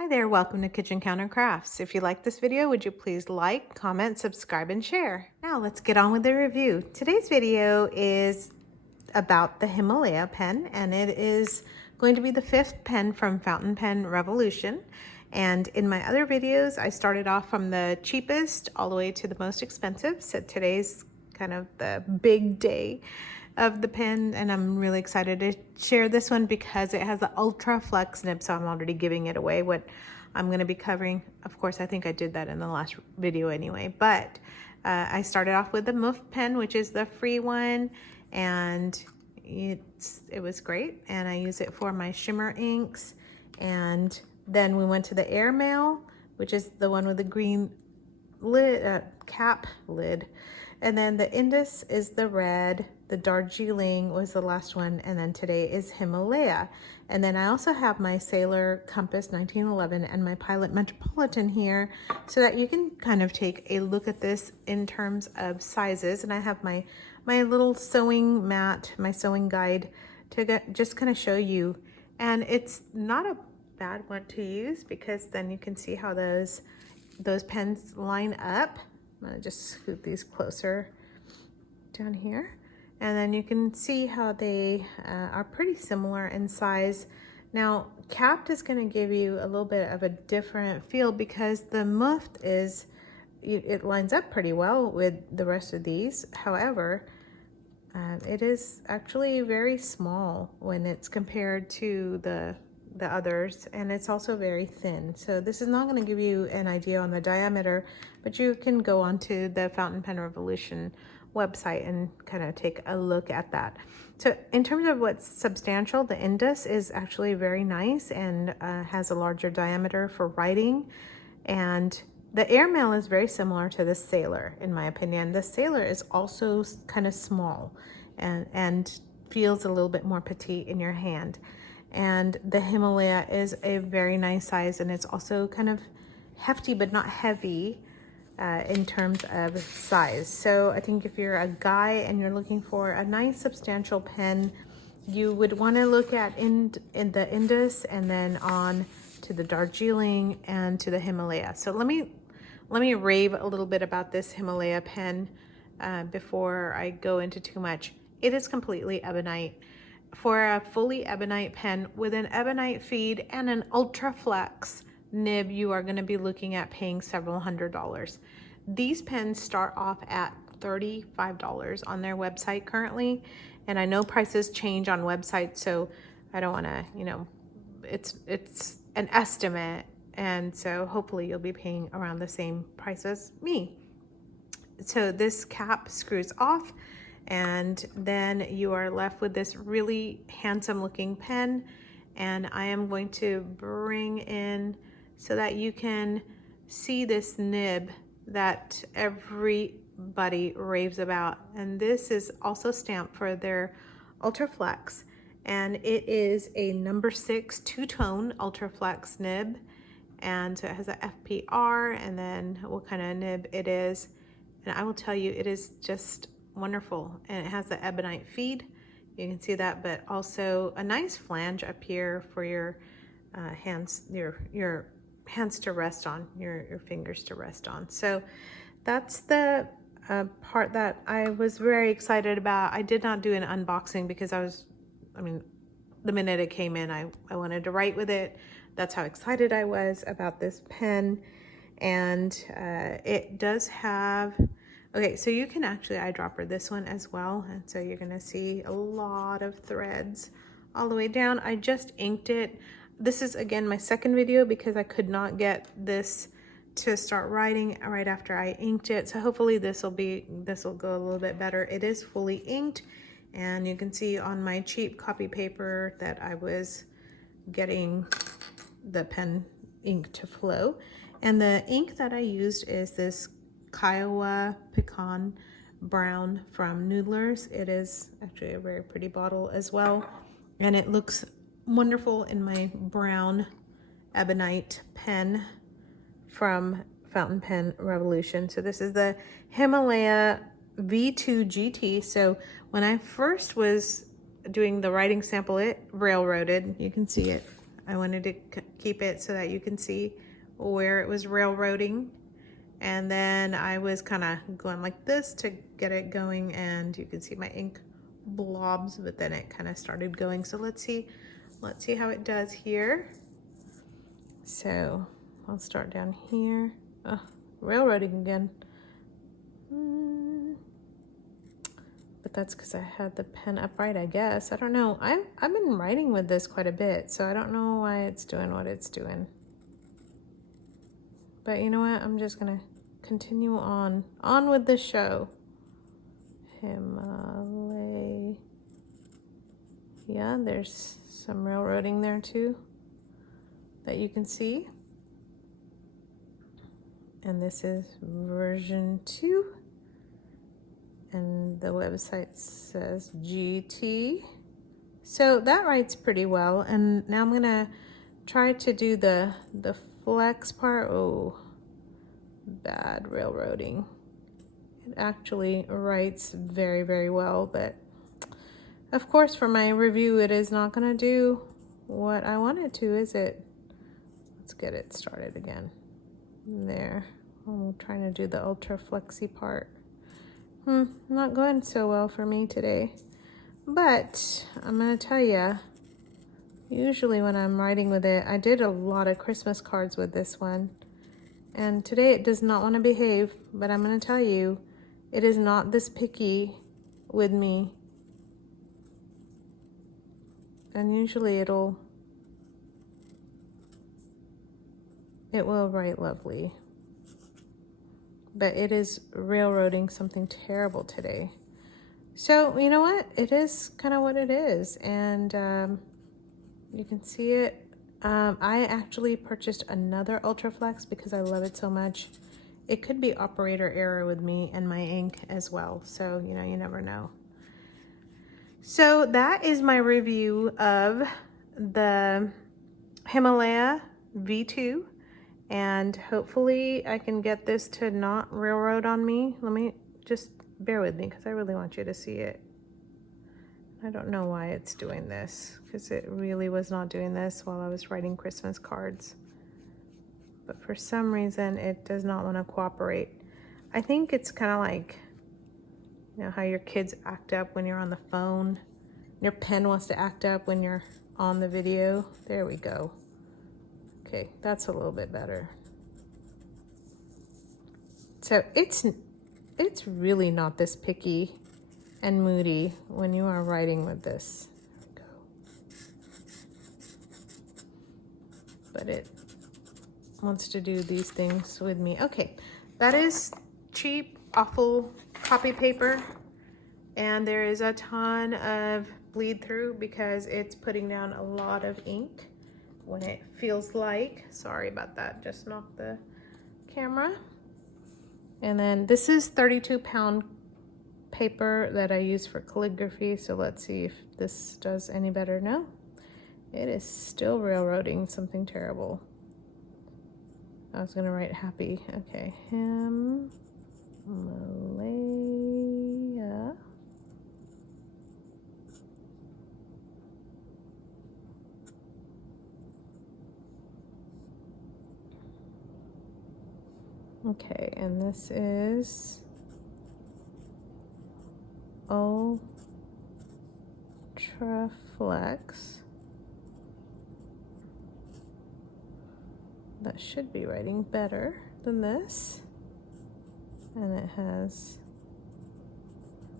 Hi there, welcome to Kitchen Counter Crafts. If you like this video, would you please like, comment, subscribe, and share. Now let's get on with the review. Today's video is about the Himalaya pen, and it is going to be the 5th pen from Fountain Pen Revolution. And in my other videos, I started off from the cheapest all the way to the most expensive. So today's kind of the big day of the pen, and I'm really excited to share this one because it has the ULTRA FLEX nib, so I'm already giving it away what I'm going to be covering. Of course, I think I did that in the last video anyway, but I started off with the MUF pen, which is the free one, and it was great, and I use it for my shimmer inks. And then we went to the Airmail, which is the one with the green lid, cap lid. And then the Indus is the red, the Darjeeling was the last one, and then today is Himalaya. And then I also have my Sailor Compass 1911 and my Pilot Metropolitan here so that you can kind of take a look at this in terms of sizes. And I have my little sewing mat, my sewing guide to just kind of show you. And it's not a bad one to use because then you can see how those pens line up. I'm gonna just scoot these closer down here. And then you can see how they are pretty similar in size. Now, capped is gonna give you a little bit of a different feel because the muffed it lines up pretty well with the rest of these. However, it is actually very small when it's compared to the others, and it's also very thin. So this is not going to give you an idea on the diameter, but you can go onto the Fountain Pen Revolution website and kind of take a look at that. So in terms of what's substantial, the Indus is actually very nice and has a larger diameter for writing. And the Airmail is very similar to the Sailor, in my opinion. The Sailor is also kind of small and feels a little bit more petite in your hand. And the Himalaya is a very nice size, and it's also kind of hefty but not heavy in terms of size. So I think if you're a guy and you're looking for a nice substantial pen, you would want to look at in the Indus and then on to the Darjeeling and to the Himalaya. So let me rave a little bit about this Himalaya pen before I go into too much. It is completely ebonite. For a fully ebonite pen with an ebonite feed and an ULTRA FLEX nib, you are going to be looking at paying several $100s. These pens start off at $35 on their website currently, and I know prices change on websites, so I don't want to, it's an estimate, and so hopefully you'll be paying around the same price as me. So this cap screws off, and then you are left with this really handsome looking pen. And I am going to bring in so that you can see this nib that everybody raves about. And this is also stamped for their ULTRA FLEX, and it is a number 6 two-tone ULTRA FLEX nib. And so it has a FPR and then what kind of nib it is. And I will tell you, it is just wonderful, and it has the ebonite feed, you can see that, but also a nice flange up here for your hands, your hands to rest on, your fingers to rest on. So that's the part that I was very excited about. I did not do an unboxing because the minute it came in, I wanted to write with it. That's how excited I was about this pen. And it does have, okay, so you can actually eyedropper this one as well. And so you're gonna see a lot of threads all the way down. I just inked it. This is, again, my second video because I could not get this to start writing right after I inked it. So hopefully this will go a little bit better. It is fully inked, and you can see on my cheap copy paper that I was getting the pen ink to flow. And the ink that I used is this Kiowa Pecan Brown from Noodlers. It is actually a very pretty bottle as well, and it looks wonderful in my brown ebonite pen from Fountain Pen Revolution. So this is the Himalaya V2 GT. So when I first was doing the writing sample, it railroaded. You can see it I wanted to keep it so that you can see where it was railroading. And then I was kind of going like this to get it going, and you can see my ink blobs, but then it kind of started going. So let's see how it does here. So I'll start down here. Oh, railroading again. But that's because I had the pen upright, I guess. I don't know. I've been writing with this quite a bit, so I don't know why it's doing what it's doing. But you know what? I'm just gonna continue on with the show. Himalaya. Yeah, there's some railroading there too that you can see. And this is version 2. And the website says GT. So that writes pretty well. And now I'm gonna try to do the flex part. Oh, bad railroading. It actually writes very, very well, but of course for my review it is not gonna do what I want it to, is it? Let's get it started again. There. I'm trying to do the ultra flexy part. Not going so well for me today. But I'm gonna tell you, usually when I'm writing with it, I did a lot of Christmas cards with this one. And today it does not want to behave, but I'm gonna tell you, it is not this picky with me. And usually it will write lovely. But it is railroading something terrible today. So, you know what? It is kind of what it is. And you can see it. I actually purchased another Ultra Flex because I love it so much. It could be operator error with me and my ink as well. So, you know, you never know. So that is my review of the Himalaya V2. And hopefully I can get this to not railroad on me. Let me just bear with me because I really want you to see it. I don't know why it's doing this, because it really was not doing this while I was writing Christmas cards. But for some reason it does not want to cooperate. I think it's kind of like, you know, how your kids act up when you're on the phone. Your pen wants to act up when you're on the video. There we go. Okay, that's a little bit better. So it's really not this picky and moody when you are writing with this. There we go. But it wants to do these things with me. Okay, that is cheap, awful copy paper. And there is a ton of bleed through because it's putting down a lot of ink when it feels like. Sorry about that, just knocked the camera. And then this is 32-pound paper that I use for calligraphy. So let's see if this does any better. No, it is still railroading something terrible. I was gonna write happy. Okay, Himalaya. Okay, and this is ULTRA FLEX. That should be writing better than this. And it has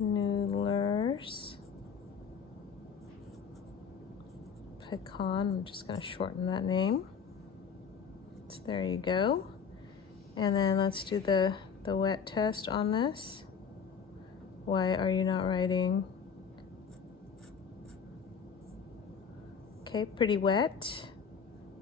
Noodler's Pecan. I'm just going to shorten that name. So there you go. And then let's do the wet test on this. Why are you not writing? Okay, pretty wet.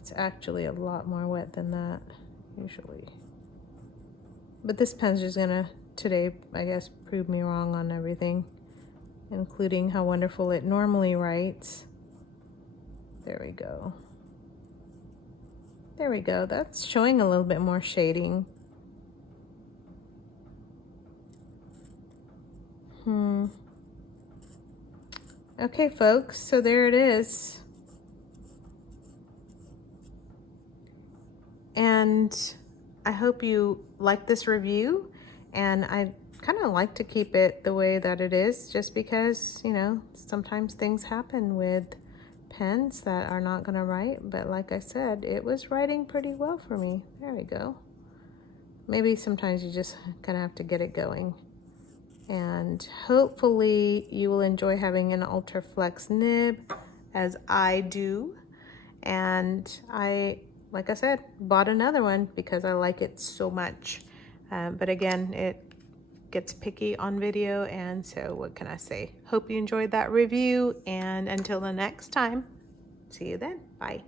It's actually a lot more wet than that usually. But this pen's just gonna, today, I guess, prove me wrong on everything, including how wonderful it normally writes. There we go. There we go. That's showing a little bit more shading. Okay, folks, so there it is. And I hope you like this review, and I kind of like to keep it the way that it is, just because, you know, sometimes things happen with pens that are not gonna write, but like I said, it was writing pretty well for me. There we go. Maybe sometimes you just kind of have to get it going. And hopefully you will enjoy having an Ultra Flex nib as I do. And I, like I said, bought another one because I like it so much. But again, it gets picky on video, and so what can I say? Hope you enjoyed that review, and until the next time, see you then. Bye.